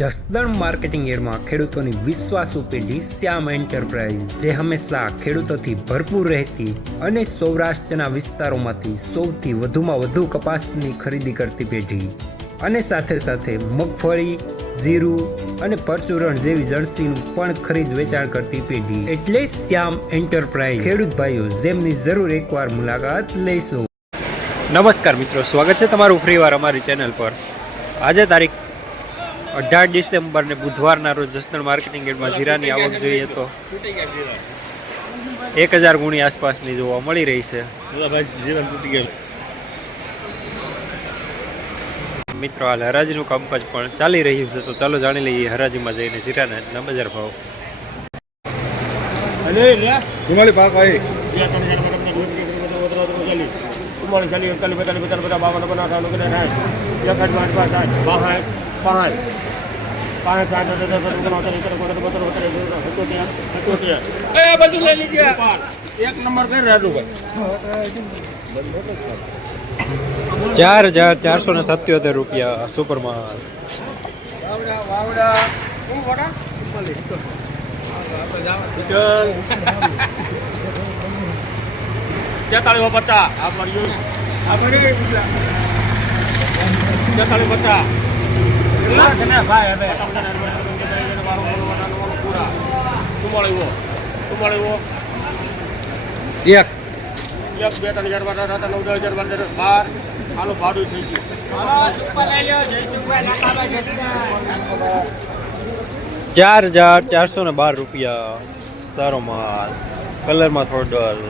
Jasdan marketing યાર્ડમાં ખેડૂતોની વિશ્વાસુ પેઢી શ્યામ એન્ટરપ્રાઇઝ, જે હંમેશા ખેડૂતોથી ભરપૂર રહેતી અને સૌરાષ્ટ્રના વિસ્તારોમાંથી સૌથી વધુમાં વધુ કપાસની ખરીદી કરતી પેઢી અને સાથે સાથે મગફળી, જીરું અને પરચુરણ જેવી જણસીનું પણ ખરીદ વેચાણ કરતી પેઢી એટલે શ્યામ એન્ટરપ્રાઇઝ ખેડૂત ભાઈઓ, જેમની જરૂર એકવાર મુલાકાત લઈશું। નમસ્કાર મિત્રો, સ્વાગત છે તમારું ફરીવાર અમારી ચેનલ પર। આજે તારીખ 18 ડિસેમ્બર ને બુધવારના રોજ જસદણ માર્કેટિંગ યાર્ડમાં જીરાની આવક જોઈએ તો 1000 ગુણી આસપાસની જોવા મળી રહી છે। મિત્રો, હાલ હરાજીનું કામકાજ પણ ચાલી રહ્યું છે, તો ચાલો જાણી લઈએ હરાજીમાં જઈને જીરાના આજના બજાર ભાવ। एक नंबर कर राजू भाई 4477 રૂપિયા સુપર માલ। એક 2000 12 હાલો ભાડું થઈ ગયું 4412 રૂપિયા સારો માલ, કલરમાં થોડો ડલ।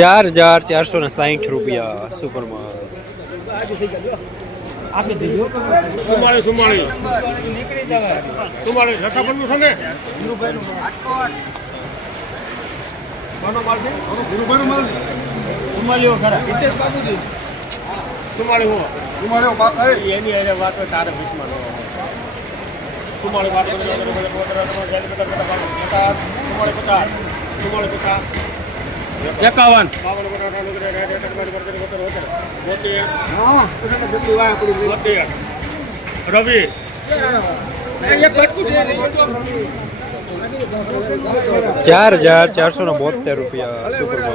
₹4460 સુપર માલ। રવિ ₹4472 સુપર માલ।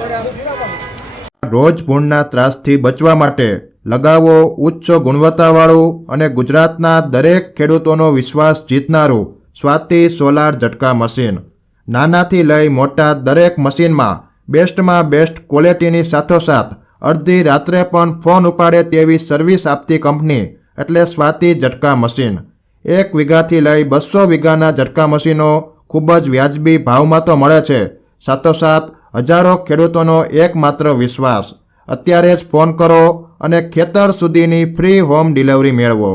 રોજ ભૂણના ત્રાસથી બચવા માટે લગાવો ઉચ્ચ ગુણવત્તાવાળું અને ગુજરાતના દરેક ખેડૂતોનો વિશ્વાસ જીતનારું સ્વાતિ સોલાર ઝટકા મશીન। નાનાથી લઈ મોટા દરેક મશીનમાં બેસ્ટમાં બેસ્ટ ક્વોલિટીની સાથોસાથ અડધી રાત્રે પણ ફોન ઉપાડે તેવી સર્વિસ આપતી કંપની એટલે સ્વાતિ ઝટકા મશીન। 1 વીઘાથી લઈ 200 વીઘાના ઝટકા મશીનો ખૂબ જ વ્યાજબી ભાવમાં તો મળે છે, સાથોસાથ હજારો ખેડૂતોનો એકમાત્ર વિશ્વાસ। અત્યારે જ ફોન કરો અને ખેતર સુધીની ફ્રી હોમ ડિલિવરી મેળવો।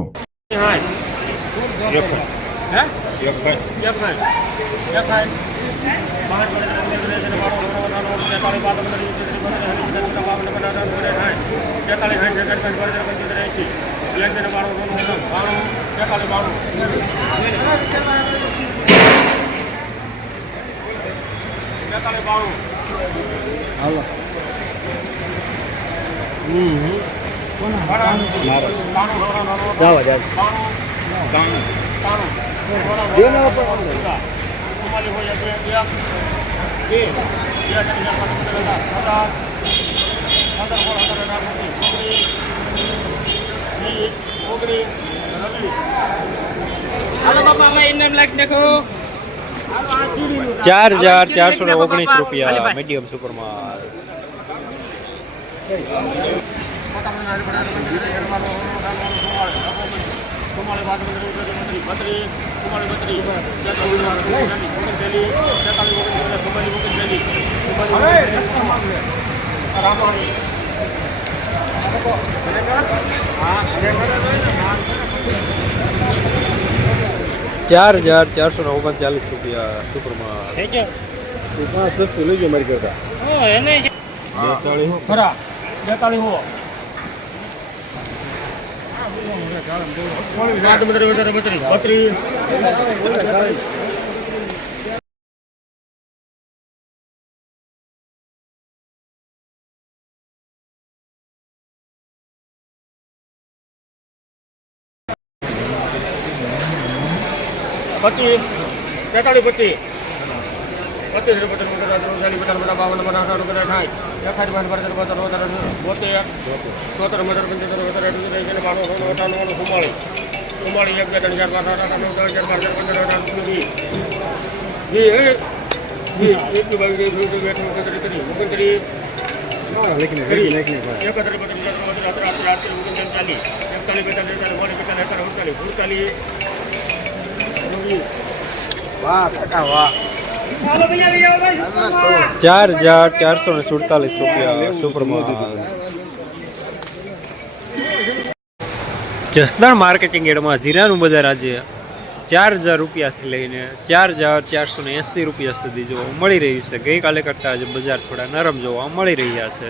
₹4419 મીડિયમ સુપર માલ। રૂપિયા સુપરમાં થઈ ગયો સસ્તું લઈ ગયો મારી કરતા એને ખરા 42 હો રૂપિયા સુપરમાં જસદણ માર્કેટિંગ યાર્ડમાં જીરાનું બજાર આજે 4,000 રૂપિયાથી લઈને 4,480 રૂપિયા સુધી જોવા મળી રહ્યું છે. ગઈકાલે કરતાં આજે બજાર થોડા નરમ જોવા મળી રહ્યા છે.